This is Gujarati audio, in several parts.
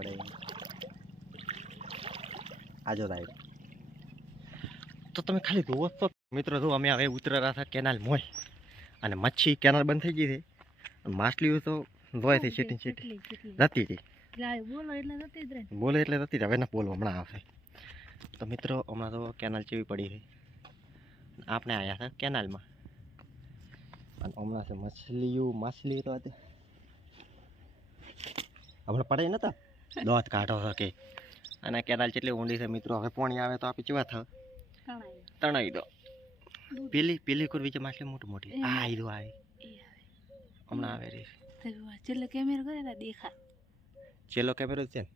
પડે. આજો રાઈડ તો તમે ખાલી જોવો તો મિત્રો. જો અમે હવે ઉતરેલા હતા કેનાલ મોય અને મચ્છી કેનાલ બંધ થઈ ગઈ છે. માછલીઓ તો જોય થઈ ચેટી ચેટી જતી હતી. બોલે એટલે જતી રહી. હવે ના બોલો હમણાં આવશે. તો મિત્રો હમણાં તો કેનાલ ચેવી પડી છે. આપણે આવ્યા હતા કેનાલમાં અને હમણાં છે માછલી તો હતી હમણાં પડે નતા દોત કાઢો શકે. અને કેનાલ કેટલી ઊંડી છે મિત્રો. હવે પાણી આવે તો આપણે કેવા થાવ તણાઈ દો. પેલી કોર બીજી માછલી મોટી મોટી આ આવી આવી હમણાં આવે રહી. છેલ્લે કેમેરો કરે ને દેખા છેલ્લો કેમેરો છે ને.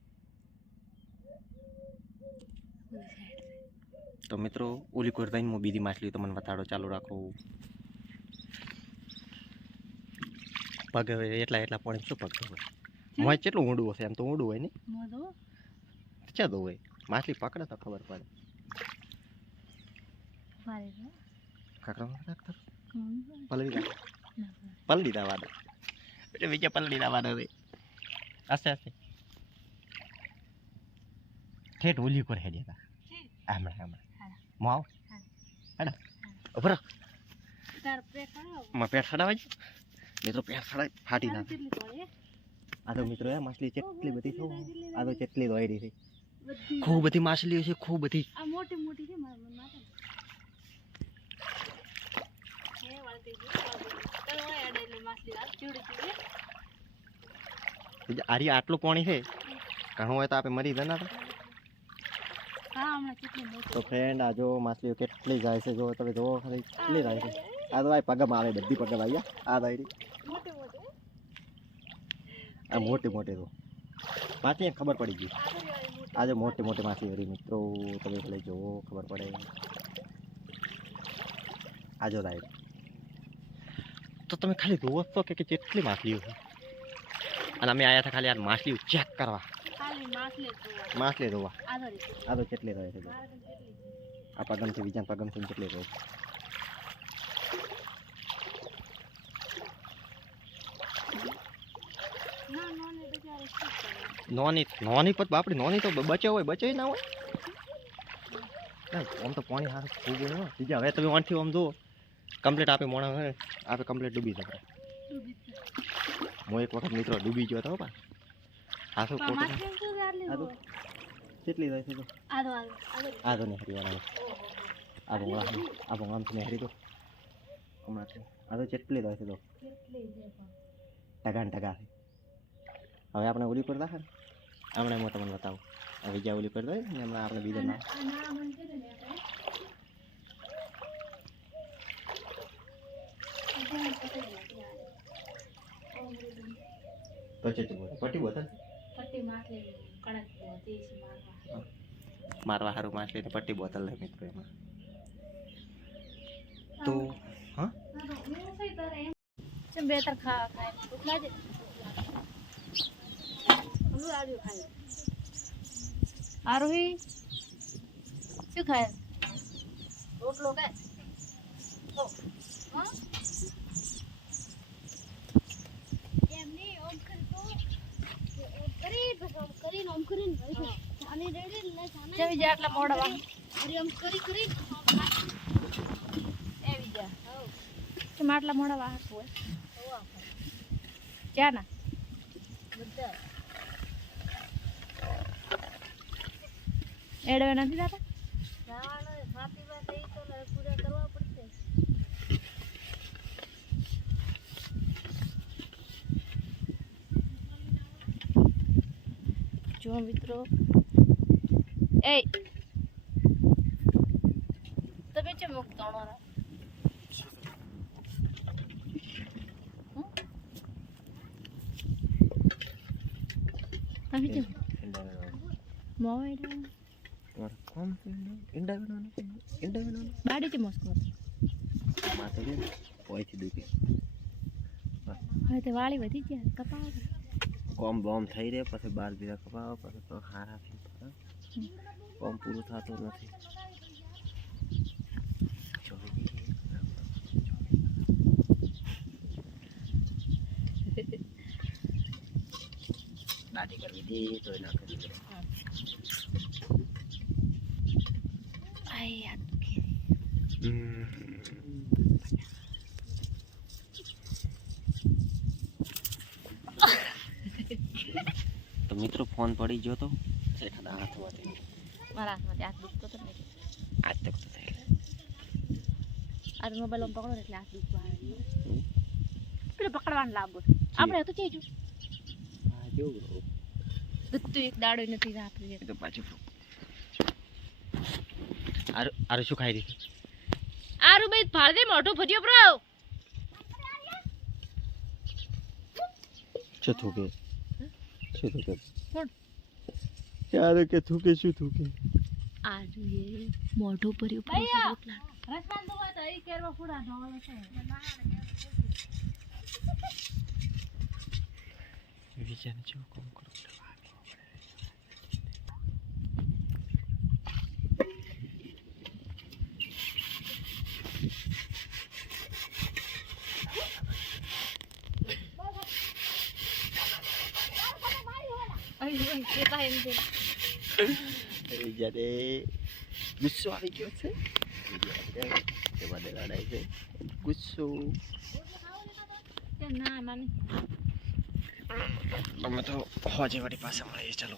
તો મિત્રો ઓલી કોર થઈને બીજી માછલી તમને બતાડો ચાલુ રાખો. પગ હવે એટલા પાણી શું પગ હોય મોય કેટલું ઊંડું હશે. એમ તો ઊંડું હોય ને ક્યાં દો હોય. માછલી પકડે તો ખબર પડે. પલડી દાવા એટલે બીજા પલડી દાવા હવે આસ્તે આસ્તે ઠેઠ ઓલી કોર હેડ્યા હતા હમણાં આવ હેડા ઉભરા પેટ ખડાવા જ મિત્રો. પેટ ખડાય ફાટી નાખે. આ તો મિત્રો એ માછલી કેટલી બધી છે. આ તો કેટલી દોઈ રહી છે. ખૂબ બધી માછલીઓ છે. ખૂબ બધી મોટી મોટી છે. આરી આટલું પાણી છે. ઘણું હોય તો આપણે મરી જના તો ફ્રેન્ડ આ જો માછલીઓ કેટલી જાય છે. જો તમે જોવો ખાલી કેટલી જાય છે. આ તો ભાઈ પગમ આવે બધી પગમ આવી આ દાયરી આ મોટી મોટી તો માછલી ખબર પડી ગઈ. આજે મોટી મોટી માછલી વળી મિત્રો. તમે ખાલી જોવો ખબર પડે. આજો દાયરી તો તમે ખાલી જોવો તો કે કેટલી માછલીઓ છે. અને અમે આવ્યા હતા ખાલી આ માછલીઓ ચેક કરવા. માછલી જોવા આ તો કેટલી રહે છે. આ પગમથી બીજા પગમથી કેટલી રહે છે. નોની પણ બાપડી નોની તો બચે હોય બચે ના હોય. આમ તો પાણી સારું ખૂબ હોય. બીજા હવે તમે ઓનથી આમ જુઓ કમ્પ્લીટ આપે મોણા હોય આપણે કમ્પ્લીટ ડૂબી જાય. હું એક વખત મિત્રો ડૂબી ગયો હતો. હા શું કેટલી જાય છે. આ તો નહીં હરીવાળા આમ ને હરી તો હમણાં આ તો કેટલી જાય છે. તો ટકા ટકા હવે આપણે ઓલી પર રાખે હમણાં હું તમને બતાવું. હવે જ્યાં ઓલી પર દઈએ ને હમણાં આપણે બીજા ના મારવા સારું માછલી પટ્ટી બોતલ લે મિત્રો. એમાં તો હા બેતર ખાય આરોહી શું ખાય રોટલો કે આટલા મોડા માટલા મોડા વાહ હોય ક્યાં ના એડવે નથી દાદા જો મિત્રો એ તમે છે મુક્ત બાડી મસ્ત હવે વાળી વધી ગયા કપાવ કોમ બોમ થઈ રહે પછી બાર બીજા કપાવો પછી તો હારા કોમ પૂરું થતું નથી. બાડી કરવી હતી તો ના કરી દે. આય યાર તો મિત્રો ફોન પડી ગયો તો શેઠના હાથમાંથી. મારા હાથમાંથી હાથ દુખતો તો ને આજ તક તો થઈ આ મોબાઈલ પકડો ને એટલે હાથ દુખવા આવે પેલો પકડવાનું લાંબો આપણે તો ચેજો હા જેવું દુખતું એક દાડો નથી રાત્રે એ તો પાછું આરે શું ખાઈ રહી આરું ભાઈ ભાડે મોઢો ફર્યો બ્રો શું થૂકે શું થૂકે કોણ યાર કે થૂકે શું થૂકે આરુ એ મોઢો ફર્યો ભૈયા રસમાન તો વાત આઈ કેરવા ફૂડા ઢોળો છે વિચાર જો કોમ કરો જ્યારે ગુસ્સો આવી ગયો છે એમાં દેવાડાય છે ગુસ્સો ના માને અમે તો હોજે વાળી પાસે મળીએ ચાલો